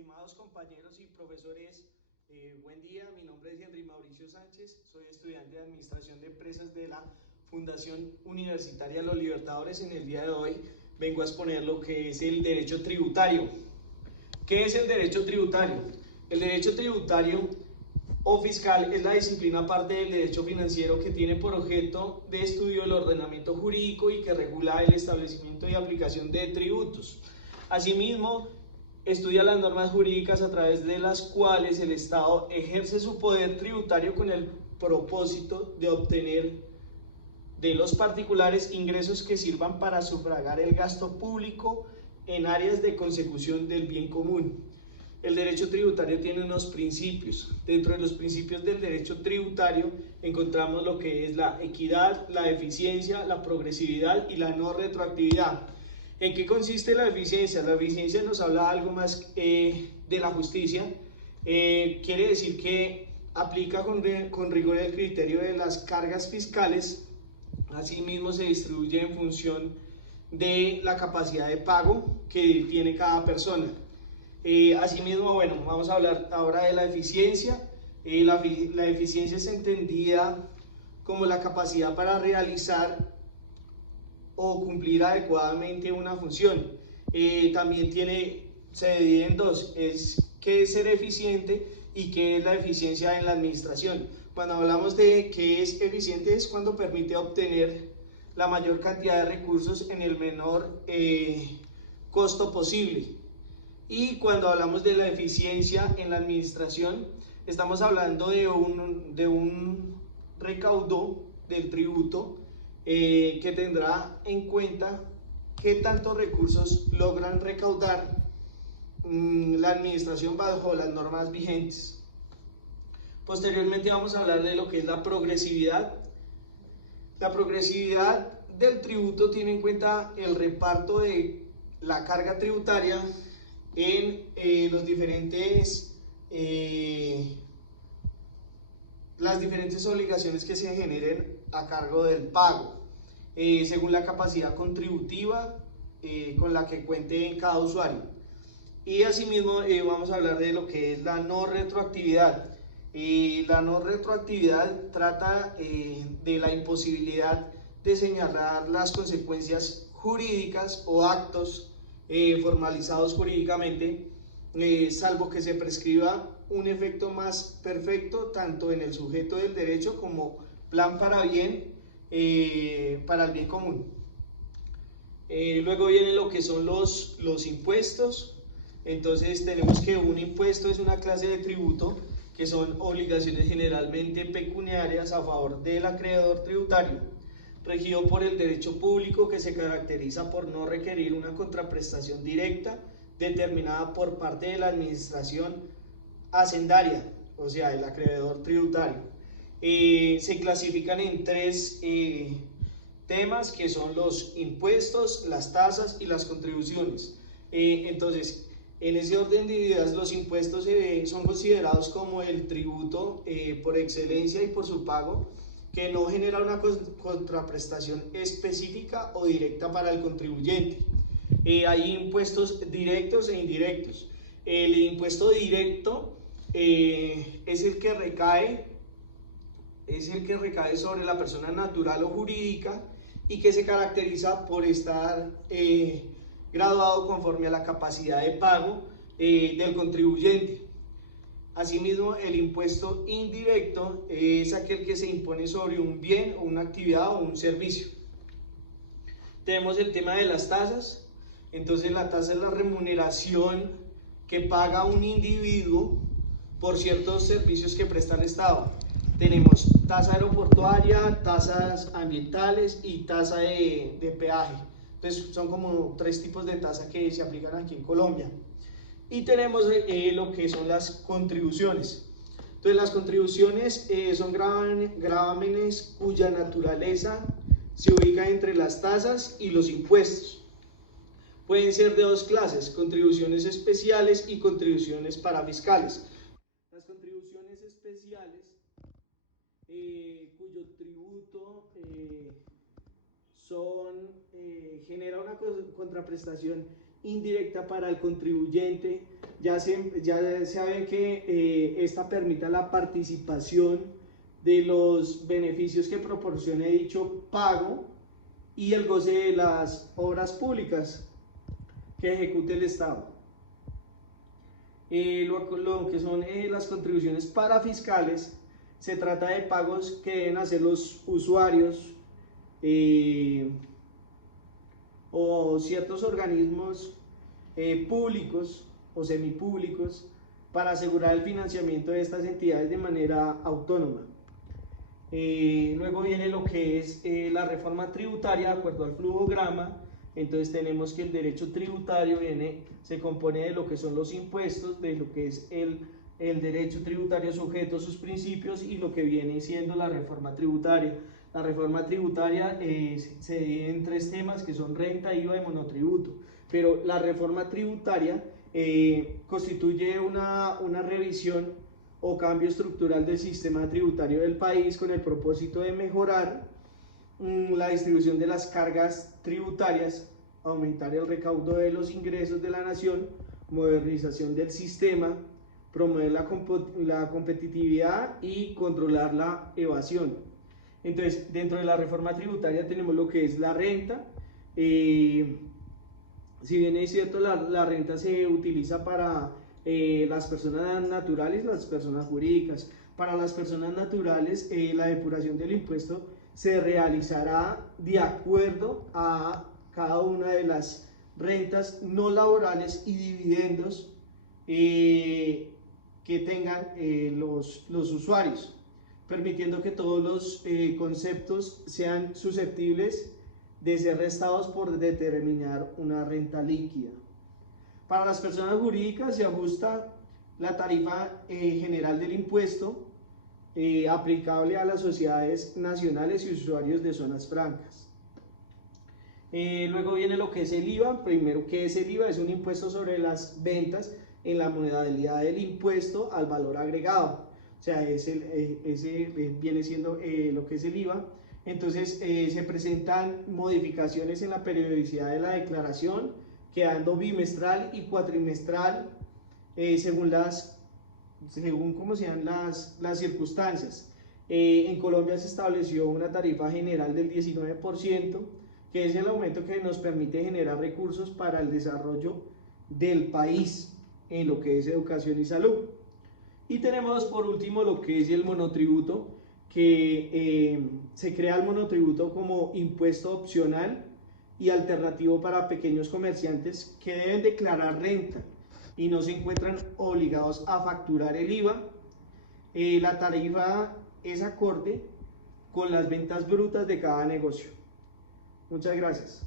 Estimados compañeros y profesores, buen día. Mi nombre es Henry Mauricio Sánchez, soy estudiante de Administración de Empresas de la Fundación Universitaria Los Libertadores. En el día de hoy vengo a exponer lo que es el derecho tributario. ¿Qué es el derecho tributario? El derecho tributario o fiscal es la disciplina aparte del derecho financiero que tiene por objeto de estudio el ordenamiento jurídico y que regula el establecimiento y aplicación de tributos. Asimismo, estudia las normas jurídicas a través de las cuales el Estado ejerce su poder tributario con el propósito de obtener de los particulares ingresos que sirvan para sufragar el gasto público en áreas de consecución del bien común. El derecho tributario tiene unos principios. Dentro de los principios del derecho tributario encontramos lo que es la equidad, la eficiencia, la progresividad y la no retroactividad. ¿En qué consiste la eficiencia? La eficiencia nos habla algo más de la justicia. Quiere decir que aplica con rigor el criterio de las cargas fiscales. Asimismo, se distribuye en función de la capacidad de pago que tiene cada persona. Asimismo, bueno, vamos a hablar ahora de la eficiencia. La eficiencia es entendida como la capacidad para realizar o cumplir adecuadamente una función. También se divide en dos, qué es ser eficiente y qué es la eficiencia en la administración. Cuando hablamos de qué es eficiente es cuando permite obtener la mayor cantidad de recursos en el menor costo posible. Y cuando hablamos de la eficiencia en la administración, estamos hablando de un recaudo del tributo que tendrá en cuenta qué tantos recursos logran recaudar la administración bajo las normas vigentes. Posteriormente vamos a hablar de lo que es la progresividad. La progresividad del tributo tiene en cuenta el reparto de la carga tributaria en las diferentes obligaciones que se generen a cargo del pago, según la capacidad contributiva con la que cuente cada usuario. Y asimismo vamos a hablar de lo que es la no retroactividad. La no retroactividad trata de la imposibilidad de señalar las consecuencias jurídicas o actos formalizados jurídicamente, salvo que se prescriba un efecto más perfecto tanto en el sujeto del derecho como plan para el bien común. Luego viene lo que son los impuestos. Entonces tenemos que un impuesto es una clase de tributo que son obligaciones generalmente pecuniarias a favor del acreedor tributario, regido por el derecho público que se caracteriza por no requerir una contraprestación directa determinada por parte de la administración hacendaria, o sea, el acreedor tributario. Se clasifican en tres temas que son los impuestos, las tasas y las contribuciones. Entonces, en ese orden de ideas, los impuestos son considerados como el tributo por excelencia y por su pago, que no genera una contraprestación específica o directa para el contribuyente. Hay impuestos directos e indirectos. El impuesto directo es el que recae sobre la persona natural o jurídica y que se caracteriza por estar graduado conforme a la capacidad de pago del contribuyente. Asimismo, el impuesto indirecto es aquel que se impone sobre un bien o una actividad o un servicio. Tenemos el tema de las tasas. Entonces, la tasa es la remuneración que paga un individuo por ciertos servicios que presta el Estado. Tenemos tasa aeroportuaria, tasas ambientales y tasa de peaje. Entonces son como tres tipos de tasa que se aplican aquí en Colombia. Y tenemos lo que son las contribuciones. Entonces las contribuciones son gravámenes cuya naturaleza se ubica entre las tasas y los impuestos. Pueden ser de dos clases, contribuciones especiales y contribuciones parafiscales. Las contribuciones especiales, cuyo tributo genera una contraprestación indirecta para el contribuyente ya se sabe que esta permita la participación de los beneficios que proporcione dicho pago y el goce de las obras públicas que ejecute el Estado. Lo que son las contribuciones parafiscales, se trata de pagos que deben hacer los usuarios o ciertos organismos públicos o semipúblicos para asegurar el financiamiento de estas entidades de manera autónoma. Luego viene lo que es la reforma tributaria de acuerdo al flujograma. Entonces tenemos que el derecho tributario se compone de lo que son los impuestos, de lo que es el derecho tributario sujeto a sus principios y lo que viene siendo la reforma tributaria. La reforma tributaria se divide en 3 temas que son renta, IVA y monotributo, pero la reforma tributaria constituye una revisión o cambio estructural del sistema tributario del país con el propósito de mejorar la distribución de las cargas tributarias, aumentar el recaudo de los ingresos de la nación, modernización del sistema, promover la competitividad y controlar la evasión. Entonces, dentro de la reforma tributaria tenemos lo que es la renta. Si bien es cierto, la renta se utiliza para las personas naturales, las personas jurídicas. Para las personas naturales, la depuración del impuesto se realizará de acuerdo a cada una de las rentas no laborales y dividendos que tengan los usuarios, permitiendo que todos los conceptos sean susceptibles de ser restados por determinar una renta líquida. Para las personas jurídicas se ajusta la tarifa general del impuesto aplicable a las sociedades nacionales y usuarios de zonas francas. Luego viene lo que es el IVA. Primero, ¿qué es el IVA? Es un impuesto sobre las ventas en la modalidad del impuesto al valor agregado. O sea, ese viene siendo lo que es el IVA. Entonces, se presentan modificaciones en la periodicidad de la declaración, quedando bimestral y cuatrimestral según cómo sean las circunstancias. En Colombia se estableció una tarifa general del 19%, que es el aumento que nos permite generar recursos para el desarrollo del país en lo que es educación y salud. Y tenemos por último lo que es el monotributo, que se crea el monotributo como impuesto opcional y alternativo para pequeños comerciantes que deben declarar renta y no se encuentran obligados a facturar el IVA. La tarifa es acorde con las ventas brutas de cada negocio. Muchas gracias.